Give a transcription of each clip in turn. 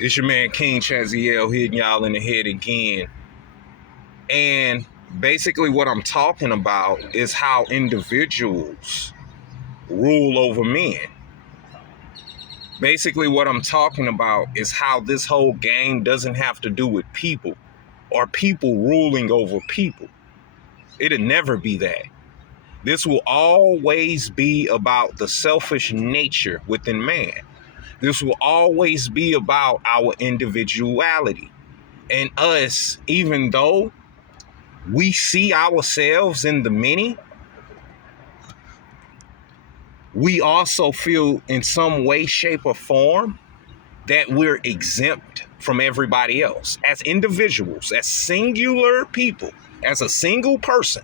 It's your man King Chaziel hitting y'all in the head again. And basically what I'm talking about is how individuals rule over men. Basically what I'm talking about is how this whole game doesn't have to do with people or people ruling over people. It'll never be that. This will always be about the selfish nature within man. This will always be about our individuality and us, even though we see ourselves in the many, we also feel in some way, shape, or form that we're exempt from everybody else. As individuals, as singular people, as a single person.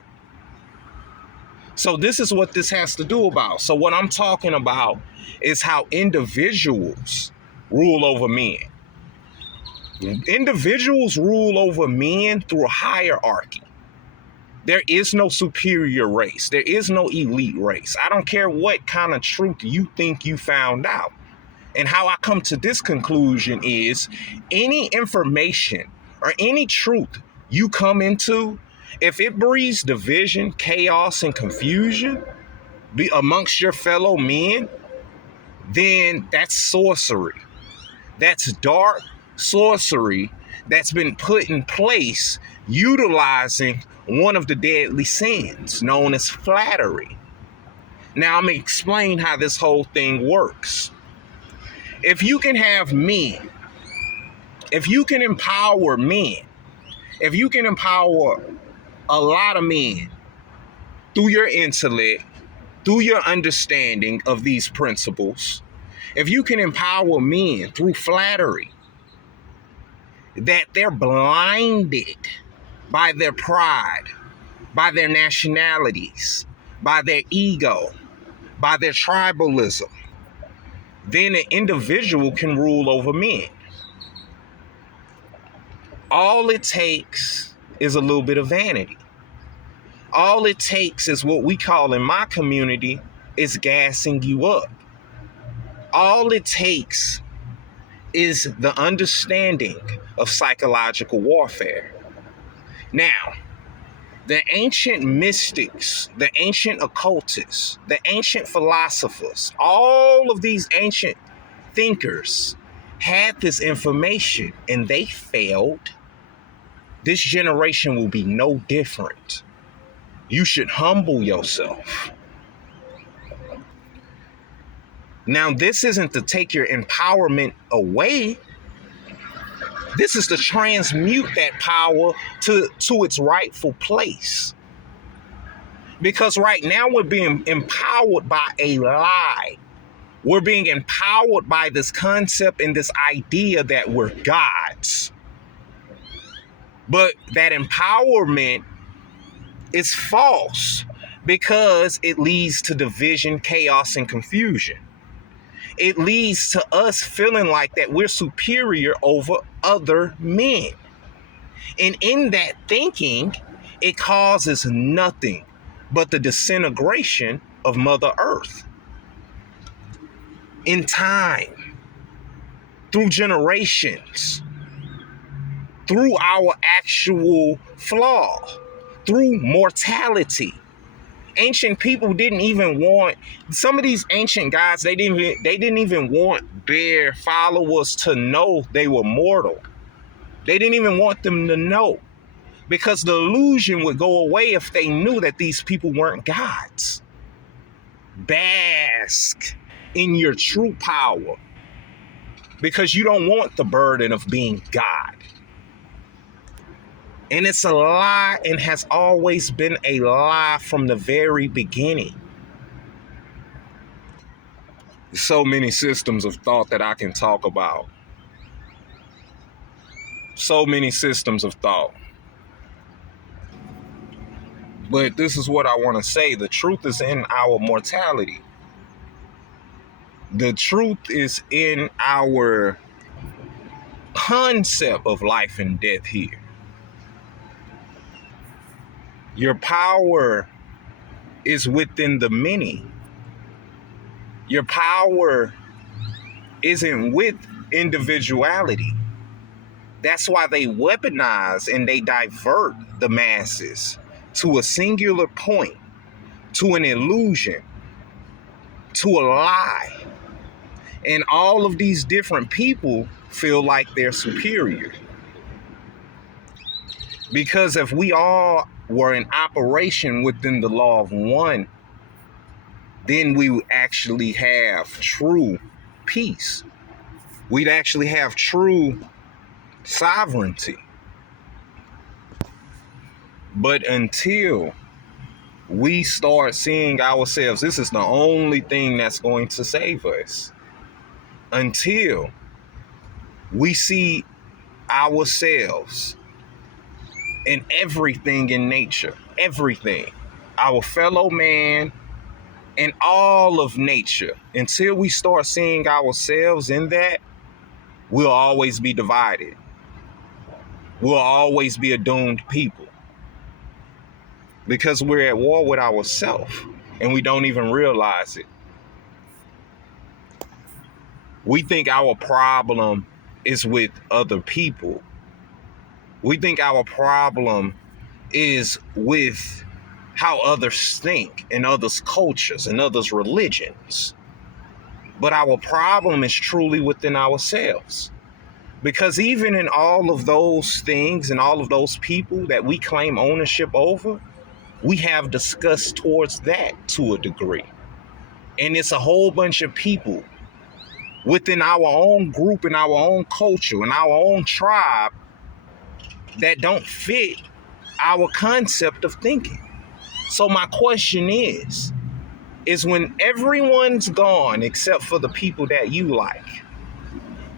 So this is what this has to do about. So what I'm talking about is how individuals rule over men. Individuals rule over men through a hierarchy. There is no superior race. There is no elite race. I don't care what kind of truth you think you found out. And how I come to this conclusion is any information or any truth you come into, if it breeds division, chaos, and confusion amongst your fellow men, then that's sorcery. That's dark sorcery that's been put in place utilizing one of the deadly sins known as flattery. Now, I'm going to explain how this whole thing works. If you can have men, if you can empower men, if you can empower a lot of men through your intellect, through your understanding of these principles, if you can empower men through flattery, that they're blinded by their pride, by their nationalities, by their ego, by their tribalism, then an individual can rule over men. All it takes is a little bit of vanity. All it takes is what we call in my community is gassing you up. All it takes is the understanding of psychological warfare. Now, the ancient mystics, the ancient occultists, the ancient philosophers, all of these ancient thinkers had this information and they failed. This generation will be no different. You should humble yourself. Now, this isn't to take your empowerment away. This is to transmute that power to its rightful place. Because right now we're being empowered by a lie. We're being empowered by this concept and this idea that we're gods. But that empowerment is false because it leads to division, chaos, and confusion. It leads to us feeling like that we're superior over other men. And in that thinking, it causes nothing but the disintegration of Mother Earth. In time, through generations, through our actual flaw, through mortality. Ancient people didn't even want, some of these ancient gods, they didn't even want their followers to know they were mortal. They didn't even want them to know, because the illusion would go away if they knew that these people weren't gods. Bask in your true power, because you don't want the burden of being God. And it's a lie and has always been a lie from the very beginning. So many systems of thought that I can talk about. So many systems of thought. But this is what I want to say. The truth is in our mortality. The truth is in our concept of life and death here. Your power is within the many. Your power isn't with individuality. That's why they weaponize and they divert the masses to a singular point, to an illusion, to a lie. And all of these different people feel like they're superior. Because if we all were in operation within the law of one, then we would actually have true peace. We'd actually have true sovereignty. But until we start seeing ourselves, this is the only thing that's going to save us. Until we see ourselves in everything in nature, everything, our fellow man, and all of nature, until we start seeing ourselves in that, we'll always be divided. We'll always be a doomed people. Because we're at war with ourselves and we don't even realize it. We think our problem is with other people. We think our problem is with how others think and others' cultures and others' religions. But our problem is truly within ourselves. Because even in all of those things and all of those people that we claim ownership over, we have discussed towards that to a degree. And it's a whole bunch of people within our own group and our own culture and our own tribe that don't fit our concept of thinking. So my question is when everyone's gone except for the people that you like,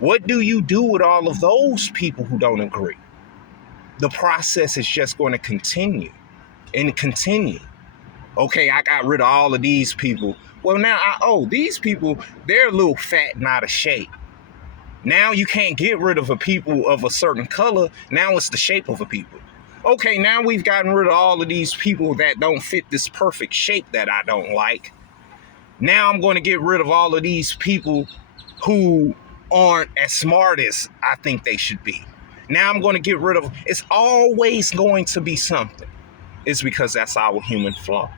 what do you do with all of those people who don't agree? The process is just going to continue and continue. Okay, I got rid of all of these people. Well, now, these people, they're a little fat and out of shape. Now you can't get rid of a people of a certain color. Now it's the shape of a people. Okay, now we've gotten rid of all of these people that don't fit this perfect shape that I don't like. Now I'm going to get rid of all of these people who aren't as smart as I think they should be. Now I'm going to get rid of, it's always going to be something. It's because that's our human flaw.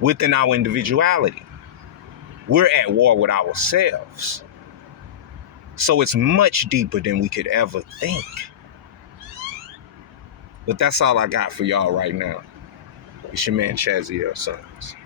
Within our individuality, we're at war with ourselves. So it's much deeper than we could ever think. But that's all I got for y'all right now. It's your man Chaziel Sons.